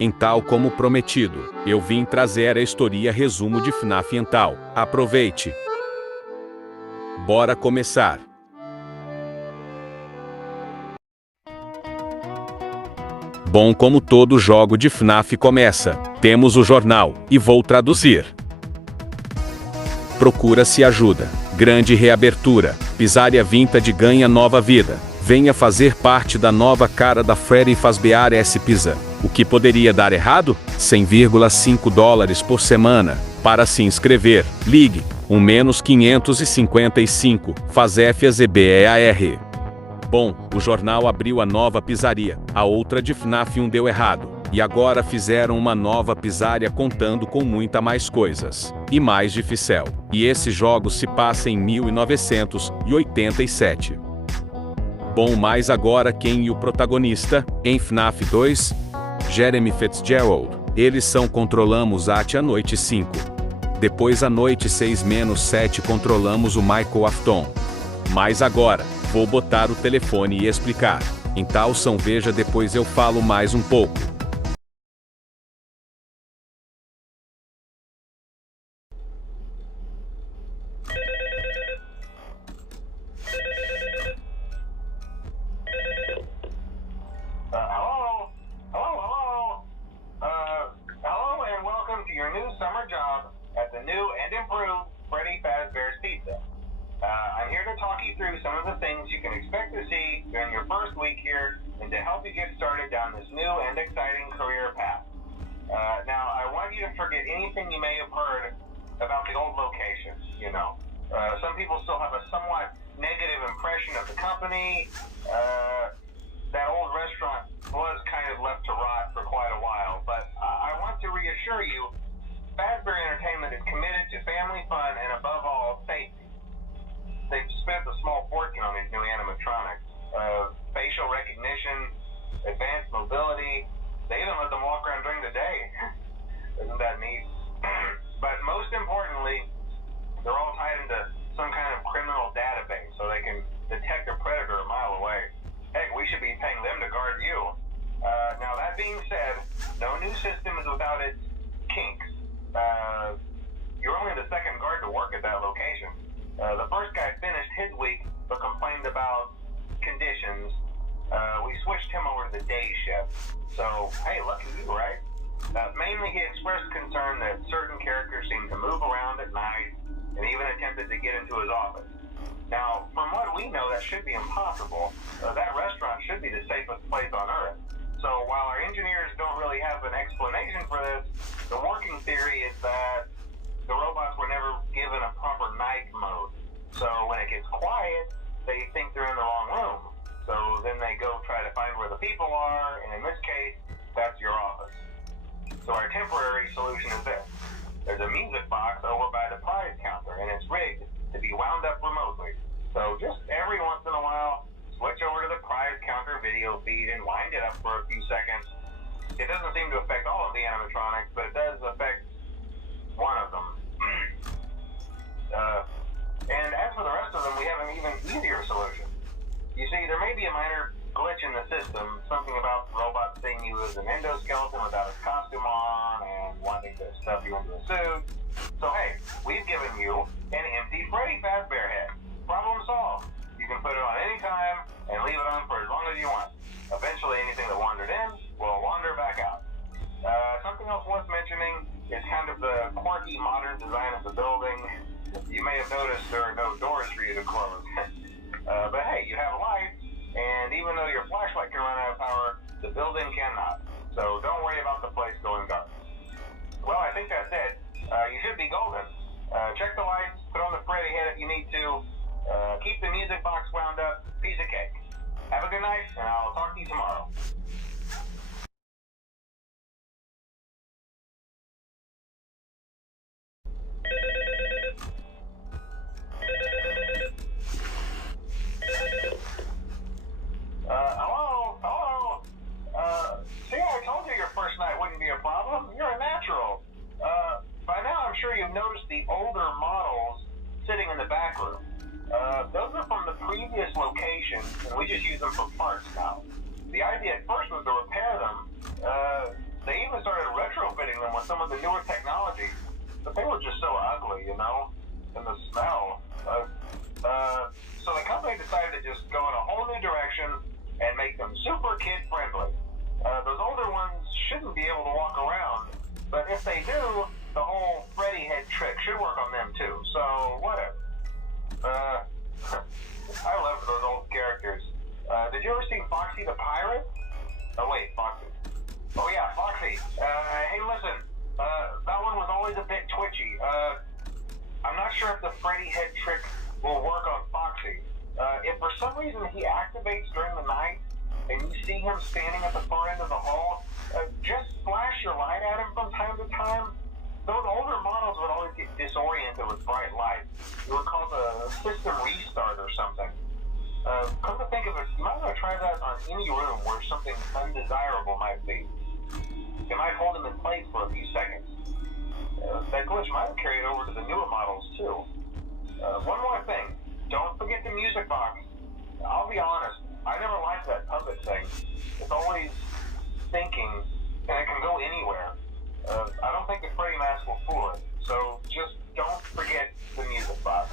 Então, como prometido, eu vim trazer a história resumo de FNAF então. Aproveite! Bora começar! Bom, como todo jogo de FNAF começa, temos o jornal, e vou traduzir. Procura-se ajuda. Grande reabertura. Pizzaria Vintage ganha nova vida. Venha fazer parte da nova cara da Freddy Fazbear S Pizza. O que poderia dar errado? $100,5 por semana. Para se inscrever, ligue 1-555 FAZEFAZBEAR. Bom, o jornal abriu a nova pizzaria. A outra de FNAF 1 deu errado. E agora fizeram uma nova pizzaria contando com muita mais coisas. E mais difícil. E esse jogo se passa em 1987. Bom, mas agora quem é o protagonista? Em FNAF 2? Jeremy Fitzgerald. Eles são controlamos at a noite 5. Depois a noite 6-7 controlamos o Michael Afton. Mas agora, vou botar o telefone e explicar. Então são veja depois eu falo mais um pouco. Hello and welcome to your new summer job at the new and improved Freddy Fazbear's Pizza. I'm here to talk you through some of the things you can expect to see during your first week here and to help you get started down this new and exciting career path. Now, I want you to forget anything you may have heard about the old location, some people still have a somewhat negative impression of the company. That old restaurant was kind of left to rot for quite a while, but I want to reassure you, Fazbear Entertainment is committed to family fun and above all, safety. They've spent a small fortune on these new animatronics. Facial recognition, advanced mobility, they even let them walk around during the day. Isn't that neat? But most importantly, they're all tied into some kind of criminal database so they can detect a predator a mile away. Heck, we should be paying them to guard you. Now that being said, no new system is without its kinks. You're only the second guard to work at that location. The first guy finished his week but complained about conditions. We switched him over to the day shift. So, hey, lucky you, right? Mainly he expressed concern that certain characters seemed to move around at night and even attempted to get into his office. Now, from what we know, that should be impossible. That restaurant should be the safest place on Earth. So while our engineers don't really have an explanation for this, the working theory is that the robots were never given a proper night mode. So when it gets quiet, they think they're in the wrong room. So then they go try to find where the people are, and in this case, that's your office. So our temporary solution is this. There's a music box over by the prize counter, and it's rigged to be wound up remotely. So just every once in a while, switch over to the prize counter video feed and wind it up for a few seconds. It doesn't seem to affect all of the animatronics, but it does affect one of them. And as for the rest of them, we have an even easier solution. You see, there may be a minor glitch in the system, something about the robot seeing you as an endoskeleton without his costume on and wanting to stuff you into a suit. So hey, we've given you an empty Freddy Fazbear head. Problem solved. You can put it on any time and leave it on for as long as you want. Eventually anything that wandered in will wander back out. Something else worth mentioning is kind of the quirky modern design of the building. You may have noticed there are no doors for you to close. But hey, you have lights, and even though your flashlight can run out of power, the building cannot. So don't worry about the place going dark. Well, I think that's it. You should be golden. Check the lights, put on the Freddy head if you need to. Keep the music box wound up. Piece of cake. Have a good night, and I'll talk to you tomorrow. Hello? See, I told you your first night wouldn't be a problem. You're a natural. By now, I'm sure you've noticed the older models sitting in the back room. Those are from the previous location, and we just use them for parts now. The idea at first was to repair them, They even started retrofitting them with some of the newer technology, but they were just so ugly, you know, and the smell. So the company decided to just go in a whole new direction and make them super kid-friendly. Those older ones shouldn't be able to walk around, but if they do, the whole Freddy head trick should work on them too, so whatever. I love those old characters. Did you ever see Foxy the Pirate? Oh wait, Foxy. Oh yeah, Foxy. Hey listen, that one was always a bit twitchy. I'm not sure if the Freddy head trick will work on Foxy. If for some reason he activates during the night, and you see him standing at the far end of the hall, just flash your light at him from time to time. Those older models would always get disoriented with bright light. It would cause a system restart or something. Come to think of it, you might want to try that on any room where something undesirable might be. It might hold him in place for a few seconds. That glitch might have carried over to the newer models too. One more thing, don't forget the music box. I'll be honest, I never liked that puppet thing. It's always thinking, and it can go anywhere. I don't think the Freddy mask will fool it, so just don't forget the music box.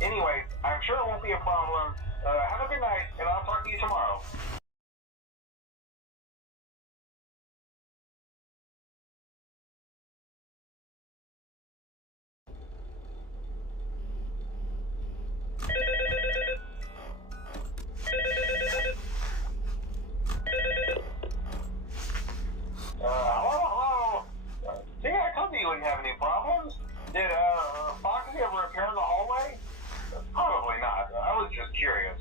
Anyway, I'm sure it won't be a problem. Have a good night, and I'll talk to you tomorrow. Hello? See, I told you wouldn't have any problems. Did, Foxy ever appear in the hallway? Probably not. I was just curious.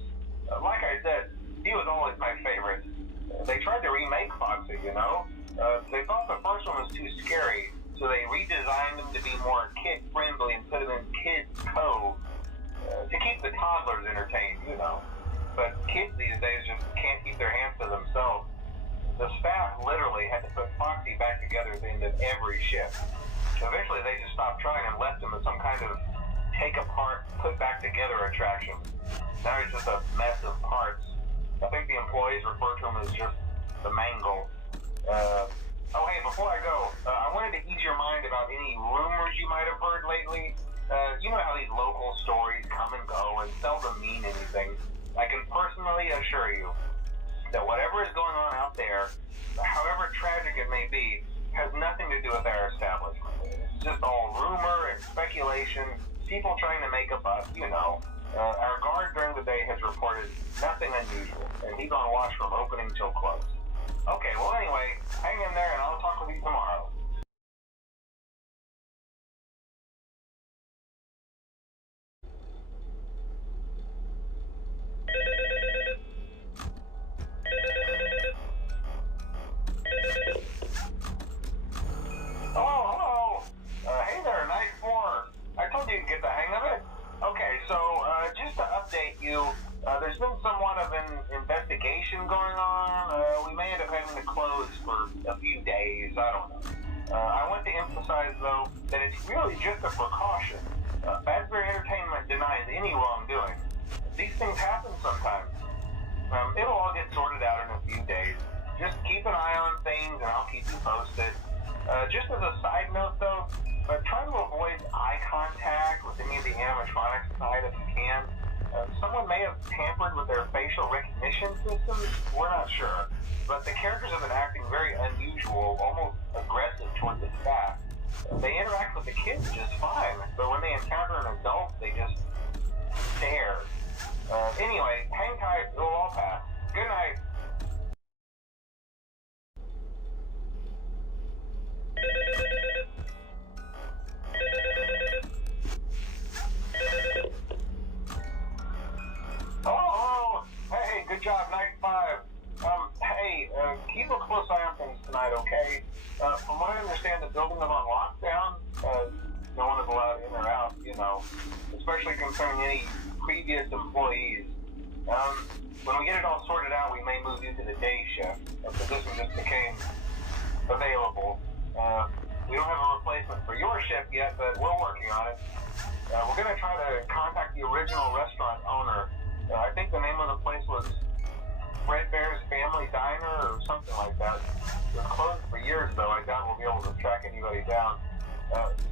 Like I said, he was always my favorite. They tried to remake Foxy, you know? They thought the first one was too scary, so they redesigned him to be more kid-friendly and put him in Kids Cove to keep the toddlers entertained, you know. But kids these days just can't keep their hands to themselves. The staff literally had to put Foxy back together at the end of every shift. Eventually they just stopped trying and left him as some kind of take apart, put back together attraction. Now he's just a mess of parts. I think the employees refer to him as just the mangle. Oh hey, before I go, I wanted to ease your mind about any rumors you might have heard lately. You know how these local stories come and go and seldom mean anything. I can personally assure you that whatever is going on out there, however tragic it may be, has nothing to do with our establishment. It's just all rumor and speculation, people trying to make a buck, you know. Our guard during the day has reported nothing unusual, and he's on watch from opening till close. Okay, well anyway, hang in there and I'll talk with you tomorrow. Hello. Hey there, Night 4. I told you to get the hang of it. Okay, so just to update you, there's been somewhat of an investigation going on. We may end up having to close for a few days, I don't know. I want to emphasize, though, that it's really just a precaution. Fazbear Entertainment denies any wrongdoing. These things happen sometimes. It'll all get sorted out in a few days. Just keep an eye on things and I'll keep you posted. Just as a side note though, try to avoid eye contact with any of the animatronics side if you can. Someone may have tampered with their facial recognition systems, we're not sure. But the characters have been acting very unusual, almost aggressive toward the staff. They interact with the kids just fine, but when they encounter an adult, they just stare. Anyway, hang tight, it'll all pass. Good night. Hello. Hey, good job, Night 5. Hey, keep a close eye on things tonight, okay? From what I understand, the building is on lockdown. No one is allowed in or out, you know, especially concerning any previous employees. When we get it all sorted out, we may move you to the day shift. The position just became available. We don't have a replacement for your shift yet, but we're working on it. We're going to try to contact the original restaurant owner. I think the name of the place was Fredbear's Family Diner or something like that. It was closed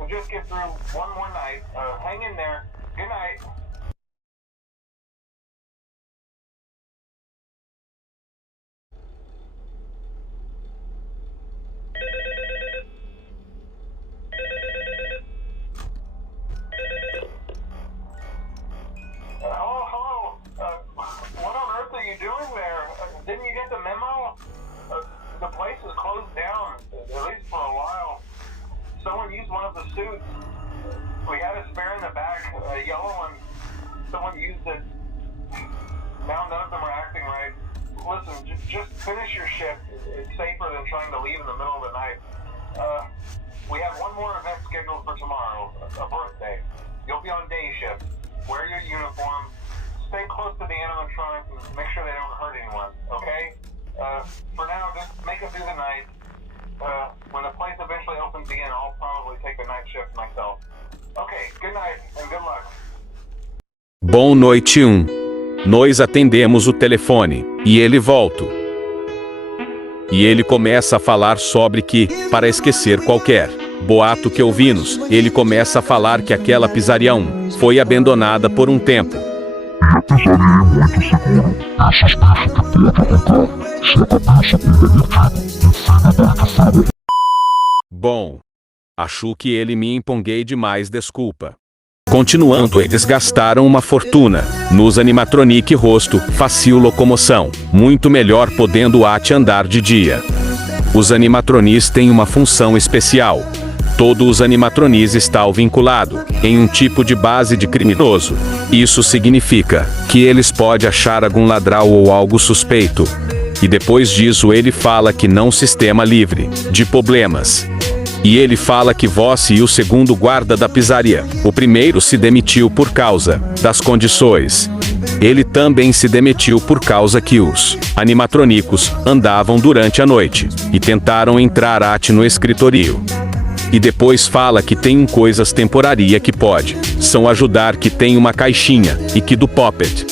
So just get through one more night. Hang in there. Good night. Hello. What on earth are you doing there? Didn't you get the memo? The place is closed down, at least for a while. Someone used one of the suits. We had a spare in the back, a yellow one. Someone used it. Now none of them are acting right. Listen, just finish your shift. It's safer than trying to leave in the middle of the night. We have one more event scheduled for tomorrow, a birthday. You'll be on day shift. Wear your uniform. Stay close to the animatronics and make sure they don't hurt anyone, okay? For now, just make it through the night. When the place eventually opens again, I'll probably take the night shift myself. Okay, good night and good luck. Boa noite 1. Nós atendemos o telefone, e ele volta. E ele começa a falar sobre que, para esquecer qualquer boato que ouvimos, ele começa a falar que aquela pizzaria 1 foi abandonada por um tempo. E a pizzaria é muito seguro. Essas bichas que pode arrancar. Só cabeça com derretido. Em cima da arquiçada. Bom, acho que ele me empolguei demais, desculpa. Continuando, eles gastaram uma fortuna nos animatronic rosto, fácil locomoção, muito melhor podendo andar de dia. Os animatronis têm uma função especial. Todos os animatronis estão vinculados em um tipo de base de criminoso. Isso significa que eles podem achar algum ladrão ou algo suspeito. E depois disso ele fala que não sistema livre de problemas. E ele fala que você e o segundo guarda da pizzaria, o primeiro se demitiu por causa das condições. Ele também se demitiu por causa que os animatronicos andavam durante a noite e tentaram entrar no escritório. E depois fala que tem coisas temporárias que pode são ajudar, que tem uma caixinha e que do Puppet.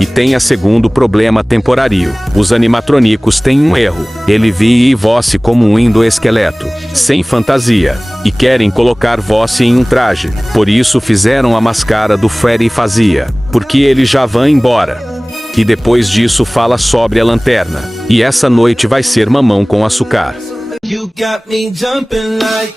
E tem a segundo problema temporário. Os animatronicos têm um erro. Ele vê você como um endoesqueleto, sem fantasia, e querem colocar você em um traje. Por isso fizeram a máscara do Freddy fazia, porque ele já vai embora. E depois disso fala sobre a lanterna. E essa noite vai ser mamão com açúcar. You got me jumping like